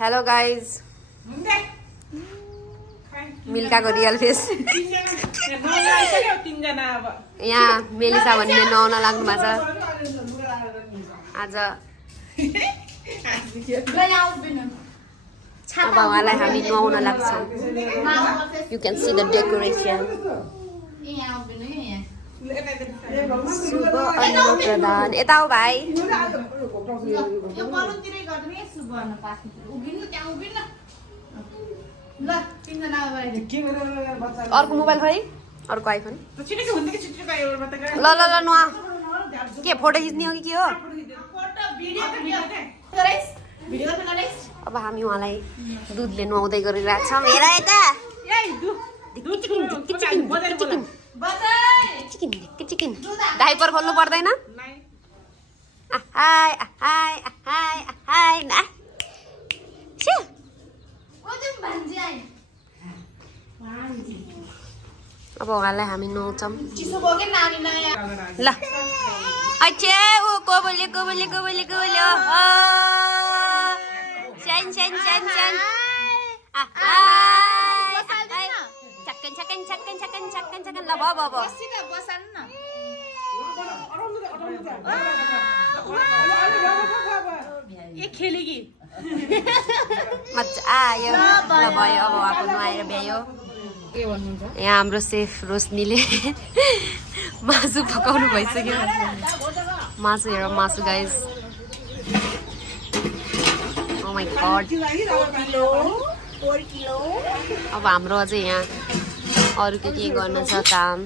hello guys मिल्काको real face यहाँ Melissa भन्ने नुहाउन लाग्नु भएको छ आज अब उहाँलाई हामी नुहाउन लाग्छौँ you can see the decoration शुभ अन्न प्रदान यता हो भाइ अर्को मोबाइल खै अर्को आइफोन ल ल ल नुहा के फोटो खिच्ने हो कि के हो अब हामी उहाँलाई दुधले नुहाउँदै गरिरहेको छौँ हेर यता चिकिन डाइपर खोल्नु पर्दैन अब उहाँलाई हामी नुहाउँछौँ ल अच्छा ऊ को बोल्यो सान छक्कन ल भयो खेलेगी मजा आयो ल भयो अब उहाँको नुहाएर भ्यायो यहाँ हाम्रो सेफ रोशनीले मासु पकाउनु भइसक्यो मासु हेर मासु गाइज ओ माय गॉड अब हाम्रो अझै यहाँ अरू के गर्न छ काम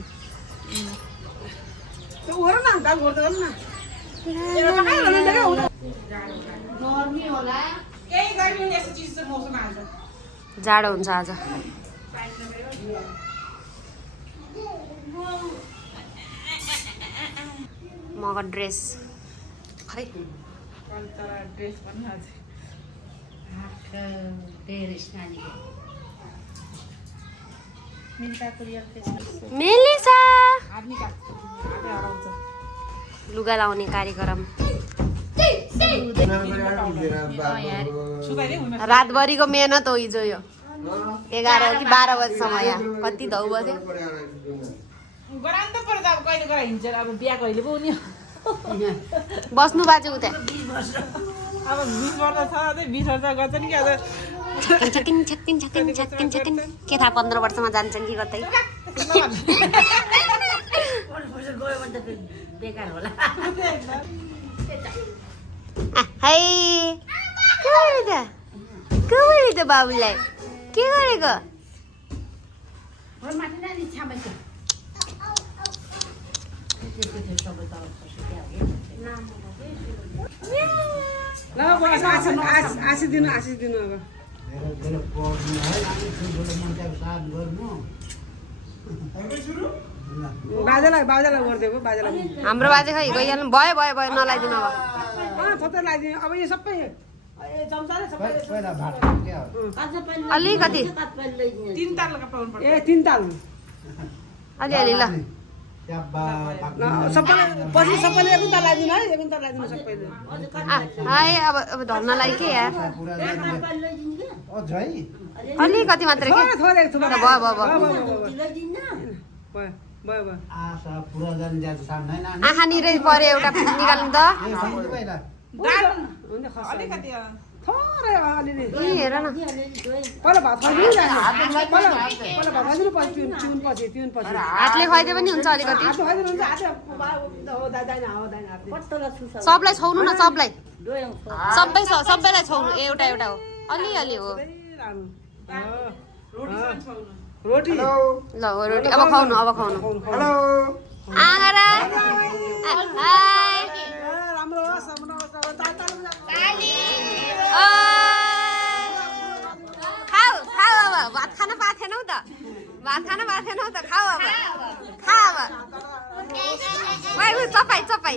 जाडो हुन्छ आज मगर ड्रेस खै मेलिसा लुगा लाउने कार्यक्रम रातभरिको मेहनत हो हिजो यो 11 कि 12 बजीसम्म यहाँ कति धौ बज्यो बस्नु बाजे उता छक्किन के थाहा 15 वर्षमा जान्छन् कि कतै है के गरेको बाबुलाई के गरेको बाजालाई गरिदिएको बाजालाई हाम्रो बाजे खै गइहाल्नु भयो नलाइदिनु अब थोत्रै लगाइदिनु अब यो सबै अलिकति ए 3 ताल अलिअलि ल सबैले पछि सबैले एक ताल लगाइदिनु है एक ताल लगाइदिनु सबैले हाय अब धर्नलाई के यार अलिकति मात्रै के थोरै भयो आँखा निरै पऱ्यो एउटा निकाल्नु त थोरै अलिअलि हेर न पहिला भात खाइदिनु पछि हातले खुवाइदिए पनि हुन्छ अलिकति सबलाई छाउनु न सबैलाई छाउनु एउटा हो अलिअलि हो रोटी ल हो रोटी अब खुवाउनु आँगरा राम्रो होस् खाऊ अब भात खान पाएको थिएनौ त खाऊ अब खा अब चपाई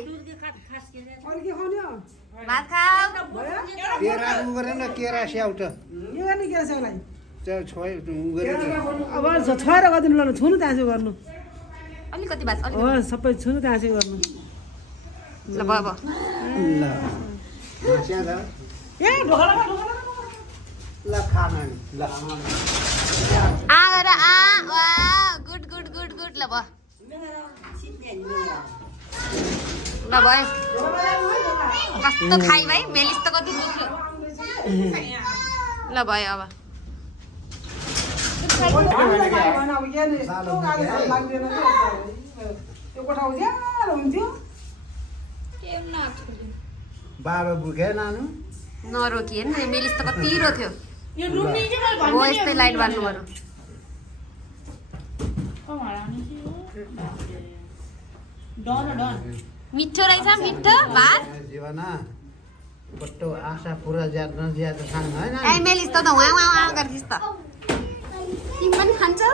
भात खाऊ केरा स्याउ त यो गर्ने के छैलाई अब छोएर गरिदिनु ल छुनु त्यहाँ गर्नु अलिकति भात सबै छुनु त्यहाँ गर्नु ल भयो ल ए ढोका ल खाना नि ल आ गर आ वा गुड गुड गुड गुड ल भयो ल भयो कस्तो खाइ भाइ मेलिस त कति दुख्यो ल भयो अब बाबा बुखे नानु नरोकिए नि मेलिस त कति रो थियो हो यस्तै लाइट बाल्नु पर्यो मिठो रहेछ मिठो भात जीवना कस्तो आशा पुरा ज्यादा ज्यादा खानु हैन ए मेलिस त उहाँ उहाँ उहाँ गर्छिस् त तिमी पनि खान्छौ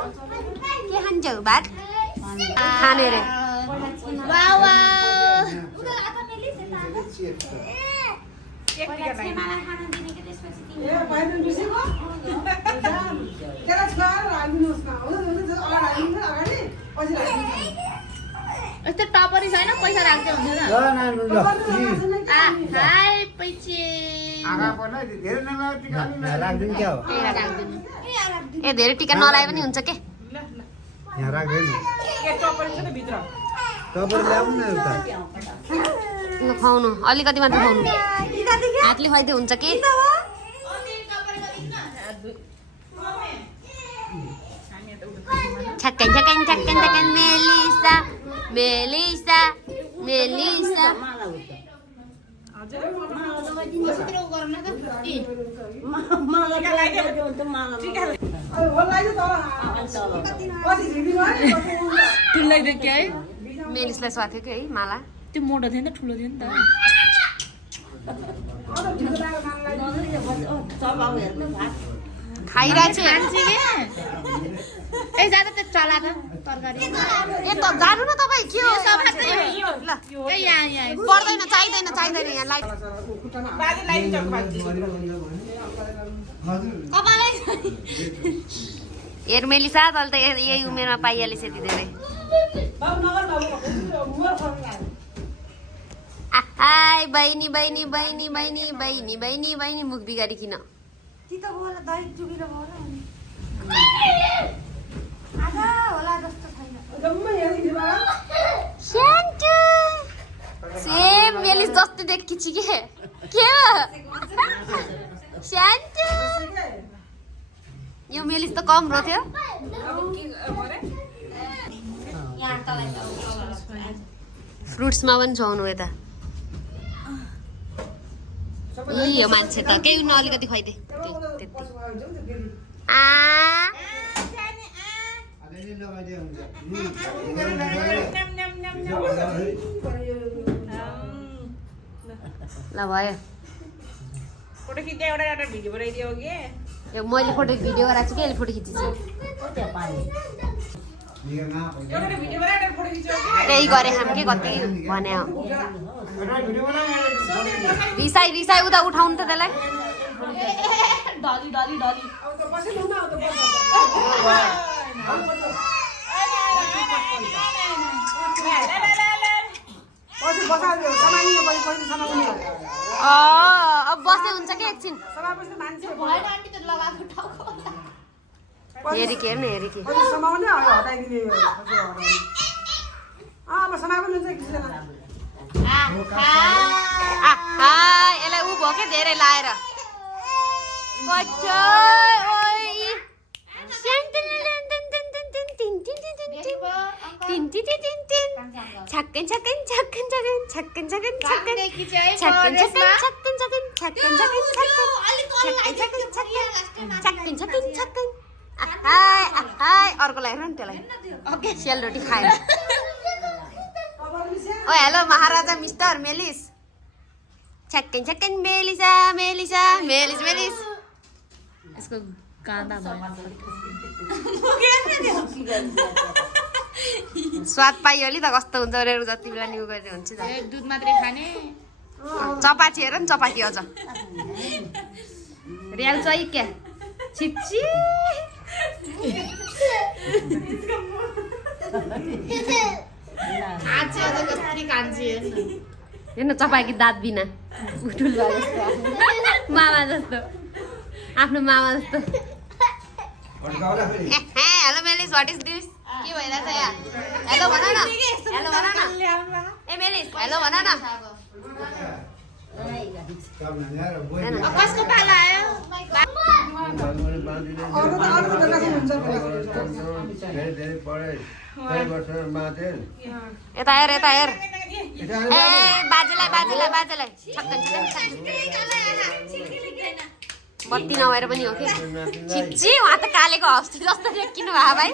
के खान्छौ भात खाने रे यस्तो टपरी छैन पैसा राख्दै हुन्छ ल नानु ल हाई पैसे राख्दिनु क्या हो ए धेरै टिका नलाए पनि हुन्छ के यहाँ राख्दैन तपाईँ ल्याउनु न एउटा ल खुवाउनु अलिकति मात्र खुवाउनु हातले खुवाइदियो हुन्छ कि छक्कन छक्कन छक्कन छक्कन मेलिसा मेलिसा मेलिसा ठुलो क्या है मेलिसलाई स्वाद थियो कि है माला त्यो मोटो थियो नि त ठुलो थियो नि खाइरहेको छु ए जाँदा त्यो चला त तरकारी ए त जानु न तपाईँ के हो ल ए यहाँ पर्दैन चाहिँदैन चाहिँदैन यहाँ लाइट हेर मेलिसा तल त यही उमेरमा पाइहालेछ यति धेरै हाई बहिनी बहिनी बहिनी बहिनी बहिनी बहिनी बहिनी मुख बिगारी किन सेम मेलिस जस्तै देखिछि के शान्ति यो मेलिस त कम रो थियो फ्रुट्समा पनि छाउनु यता यो मान्छे त केही न अलिकति खुवाइदे ल भयो फोटो खिच्दै एउटा भिडियो बनाइदियो कि यो मैले फोटो भिडियो गराएको छु कि अहिले फोटो खिचेछु एउटा भिडियो बनाएर फोटो खिच्यो कि त्यही गरे खाम के कति भने रिसाई रिसाई उता उठाउनु त त्यसलाई डली डली डली अब बस्दै हुन्छ कि एकछिन हेरी के हेर्ने हेरी के यसलाई ऊ भयो के धेरै लाएर छक्कन छक्कन छक्कन छक्कन छक्कन छक्कन छक्कन छक्कन छक्कन छक्कन छक्कन छक्कन छक्कन छक्कन अर्कोलाई हेर्नु नि त्यसलाई सेलरोटी खाएर ओ हेलो महाराजा मिस्टर मेलिस छक्कन छक्कन मेलिसा मेलिसा मेलिस मेलिस यसको काँदा स्वाद पाइयो नि त कस्तो हुन्छ रेडु जति बेला न्यु गरेर हुन्छ भयो दुध मात्रै खाने चपाती हेर नि चपाती अझ रियाल चाहिँ क्या छिप्ची हेर्न चपाकी दाँत बिना उठुल भयो जस्तो मामा जस्तो आफ्नो मामा जस्तो hello malice what is this के भइरहेछ यहाँ हेलो भन न ए मेलिस हेलो भन न कसको पाला आयो यता हेर ए बाजेलाई बत्ती नभएर पनि हो कि छिच्ची उहाँ त कालेको हस्ती जस्तो किन्नु भयो भाइ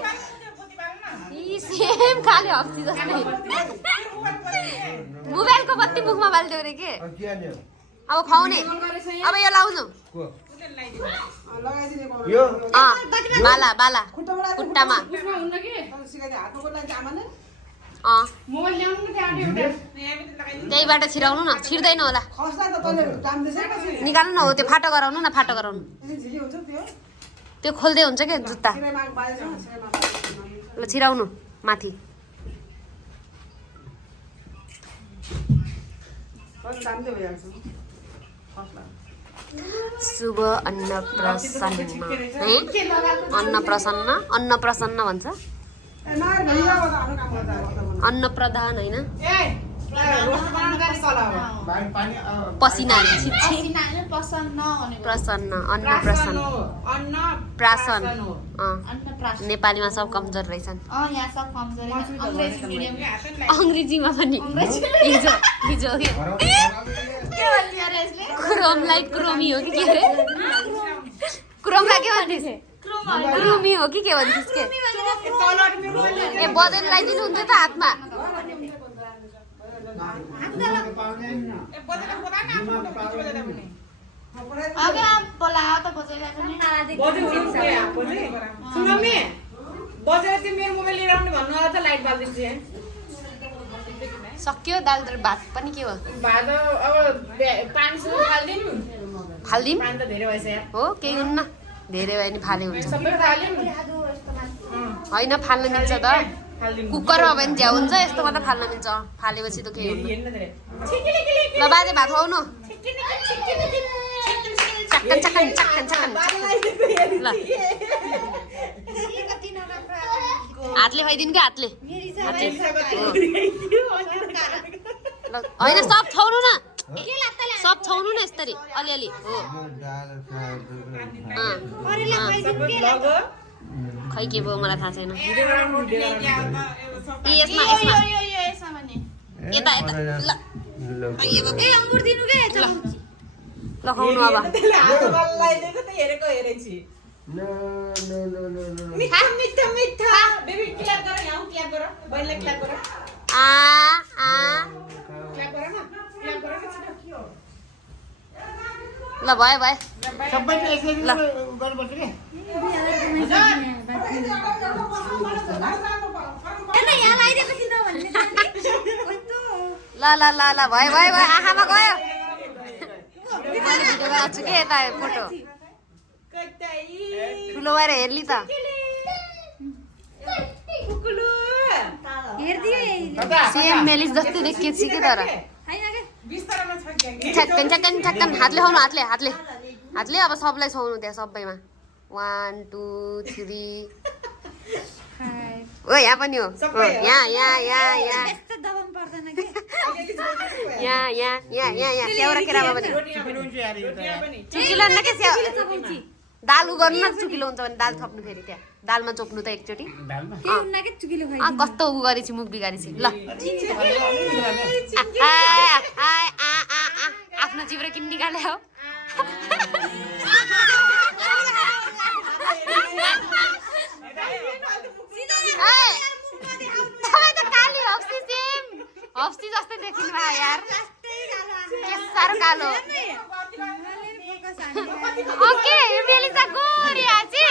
सेम काले हस्ती जस्तो मोबाइलको बत्ती मुखमा बाल्दियो रे के अब खुवाउने अब यो लाउनु बाला खुट्टामा त्यहीबाट छिराउनु न छिर्दैन होला निकाल्नु न हो त्यो फाटो गराउनु न फाटो गराउनु त्यो खोल्दै हुन्छ क्या जुत्ता ल छिराउनु माथि शुभ अन्नप्रसन्न भन्छ अन्नप्रधान होइन पसिना प्रसन्न अन्नप्रसन्न प्रासन नेपालीमा सब कमजोर रहेछन् अङ्ग्रेजीमा पनि हिजो क्रोमलाई क्रोमी हो कि के अरे क्रोमलाई के भन्दैछ क्रोमी हो कि के भन्दैछ के ए बजेर लगाइदिनु हुन्थ्यो त हातमा सक्यो दाल र भात पनि के हो फाल्दिम हो केही हुन्न धेरै भयो भने फाले हुन्छ होइन फाल्न मिल्छ त कुकरमा भयो भने झ्याउ हुन्छ यस्तोमा त फाल्न मिल्छ फालेपछि त केही हुन्न ल बाजे भात खुवाउनु ल हातले खुवाइदिनु क्या हातले होइन सब छाउनु न सब छाउनु न यसरी अलिअलि हो खै के भयो मलाई थाहा छैन यसमा यता ल खुवाउनु अब ल भयो ल भयो आँखामा गयो के यता फोटो ठुलो भएर हेर्ली त सेम मेलिस जस्तै देखिएछ कि तर ठ्याक्कन हातले खुवाउनु हातले अब सबलाई छाउनु त्यहाँ सबैमा 1 2 3 ओ यहाँ पनि हो यहाँ सेउरा केरामा पनि चुकिलो न के दाल गर्नु न चुकिलो हुन्छ भने दाल थप्नु फेरि त्यहाँ दालमा चोप्नु त एकचोटि कस्तो उ गरेपछि मुख बिगारेपछि ल आफ्नो जिब्रो किन निकाले हो हफ्सी जस्तै देखिनु भयो यार साह्रो कालो ओके मेलिसा गोरी आछि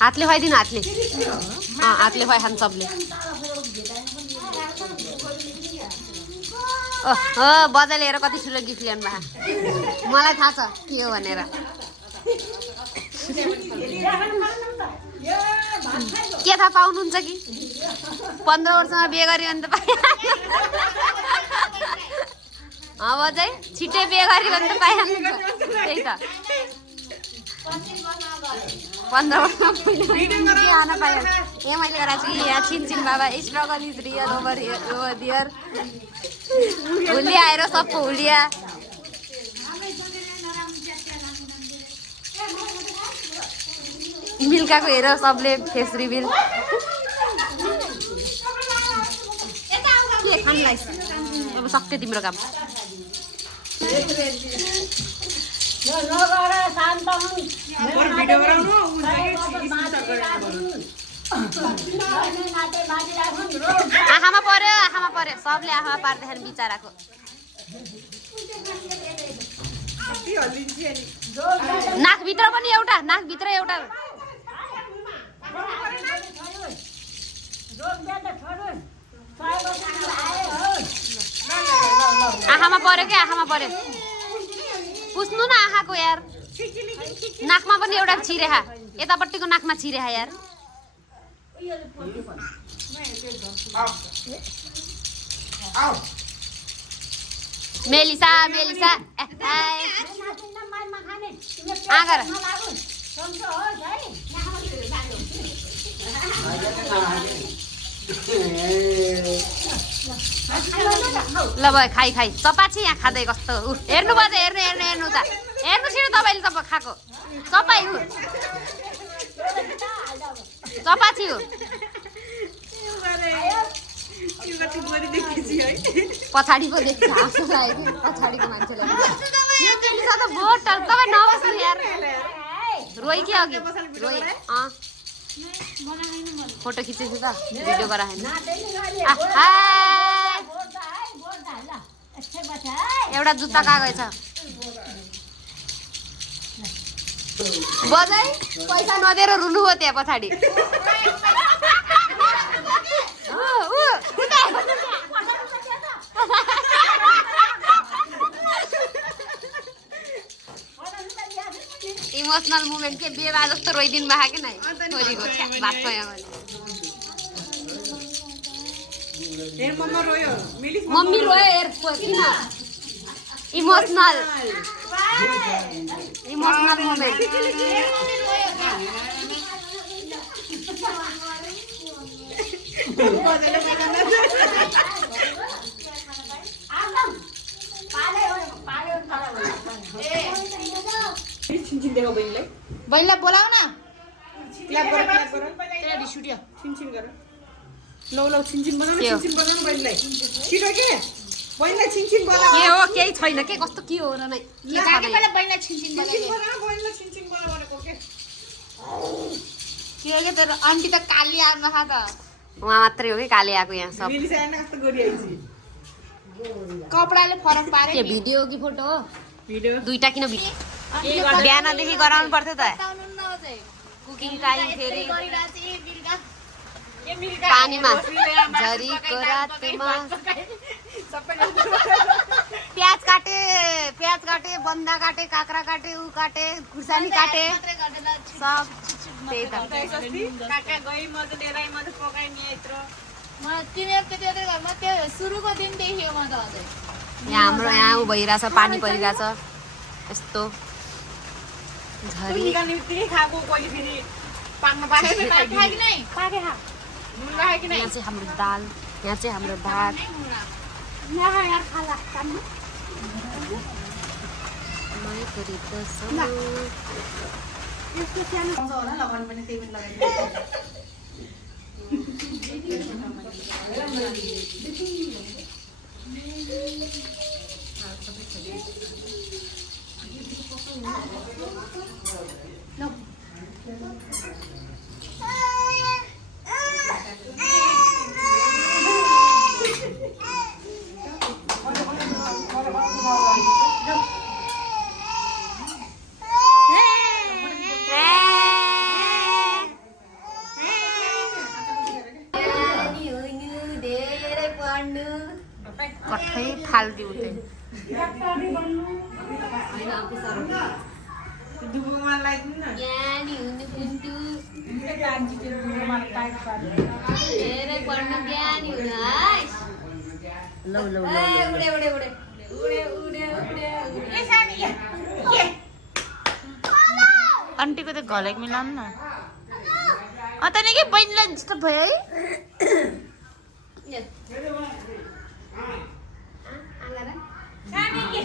हातले खुवाइदिनु हातले खुवाइखानु सबले बजा लिएर कति ठुलो गिफ्ट ल्याउनु भयो मलाई थाहा छ के हो भनेर के थाहा पाउनुहुन्छ कि 15 वर्षमा बिहे गर्यो भने त पाइहाल्यो अब चाहिँ छिट्टै बिहे गर्यो भने त पाइहाल्नु त्यही त 15 वर्षमा बिहे आन पाइहाल्छ यहाँ मैले गराएको छु यहाँ छिनछिन बाबा स्ट्रगल इज रियल ओभर दियर हुलिया आएर सबको हुलिया मिल्काको हेर सबले फेस रिभिल के खानलाई अब सक्यो तिम्रो काम आँखामा पर्यो सबले आँखामा पार्दाखेरि बिचराको नाकभित्र पनि एउटा आँखामा पर्यो पुस्नु न आँखाको यार नाकमा पनि एउटा छिरेखा यतापट्टिको नाकमा छिरेखा यार मेलिसा आगर ल भयो खाइ चपाची यहाँ खाँदै कस्तो हेर्नु भयो त हेर्नु त हेर्नु छिटो तपाईँले त खाएको चपाई हो चपाची हो पछाडिको देखि हाँसो लाग्यो पछाडिको मान्छेलाई त बोटल तपाईँ नबस्नु यार रोइ कि अघि रोइ फोटो खिचेछु त भिडियो गराएन एउटा जुत्ता कागज छ बजाई पैसा नदिएर रुनु हो त्यहाँ पछाडि इमोसनल मोमेन्ट के बेवा जस्तो रोइदिनु भएको कि नै छोरीको भात पयो मम्मी रोयो हेर किन इमोसनल मोमेन्ट बहिनीलाई बोलाऊ न के हो केही छैन के कस्तो के हो र नै के तर आन्टी त काली आउनु खा त उहाँ मात्रै हो कि काले आएको यहाँ सब कपडाले फरक पारे के भिडियो कि फोटो हो दुईटा किन बिहानदेखि गराउनु पर्थ्यो त कुकिङ टाइम फेरि पानीमा झरीको रातमा प्याज काटे बन्दा काटे काँक्रा काटे ऊ काटे खुर्सानी काटे सब त्यही त सुरुको दिन देखियो म त यहाँ हाम्रो यहाँ ऊ भइरहेछ पानी परिरहेछ यस्तो झरी यहाँ चाहिँ हाम्रो दाल यहाँ चाहिँ हाम्रो भात कठै फाल्दिउ डुबुमा लगाइदिनु न ज्ञानी हुनु कुन्टु कान्छी त्यो डुबुमा टाइट पार्नु धेरै पढ्नु ज्ञानी हुनु है लौ लौ ए, उडे उडे उडे उडे उडे उडे ए सानी ए आन्टीको त घलेक मिलाउनु न त नि के बहिनीलाई जस्तो भयो है सानी ए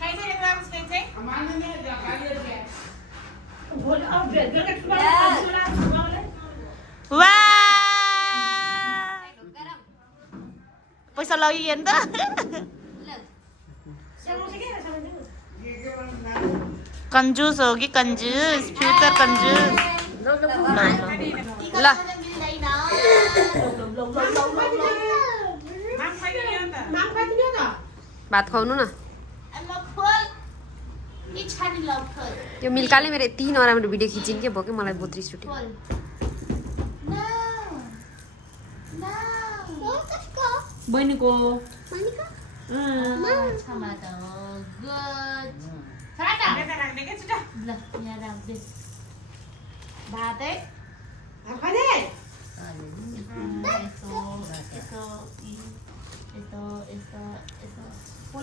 खाइसकेको राम्रो छैन चाहिँ वा पैसा लगियो नि त कंजूस होगी कंजूस फ्यूचर कंजूस ल भात खुवाउनु न त्यो मिल्काले मेरो यति नराम्रो भिडियो खिचिन् के भयो कि मलाई बहुत रिस उठ्यो बहिनीको राख्ने के छुटा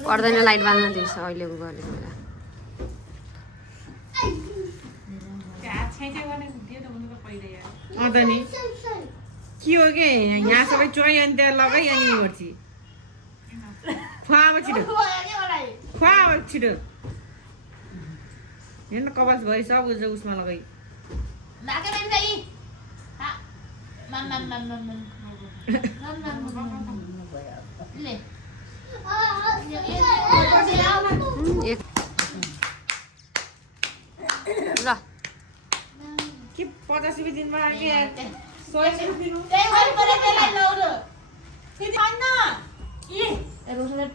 पर्दैन लाइट बाल्न दिउँछ अहिले उ गरेको बेला हात छैठे गर्ने दियो त हुनु त पहिले यार अँ त नि के हो के यहाँ सबै चोइ अनि त्यहाँ लगाइ अनि उ गर्छ खुवा अब छिटो खुवा अब छिटो हेर्न कपास भयो सब उसमा लगाइ ल कि 50 रुपियाँ दिनमा के 100 रुपियाँ दिनु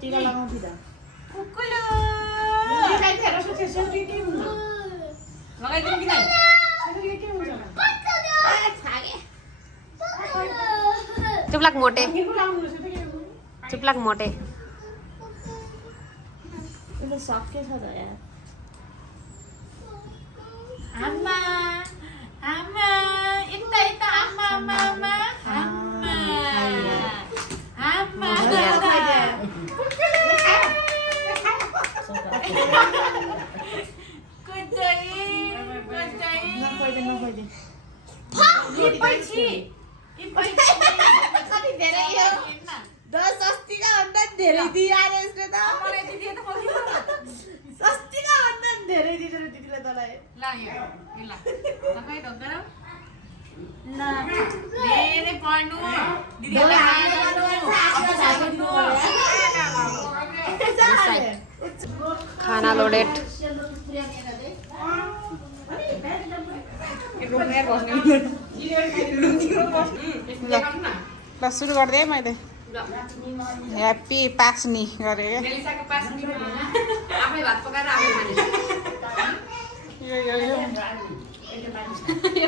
टिका लगाउँथी त कुकुलो लगाइदिनु कि चुप लाग मोटे चुप लाग मोटे सक्के छ त यार आमा आमा यता यता आमा आमा आमा आमा आमा धेरै पढ्नु खाना लोडेड ल सुरु गर्दै मैले ह्याप्पी पास्नी गरेँ आफै भात पकाएर आफै खाने यो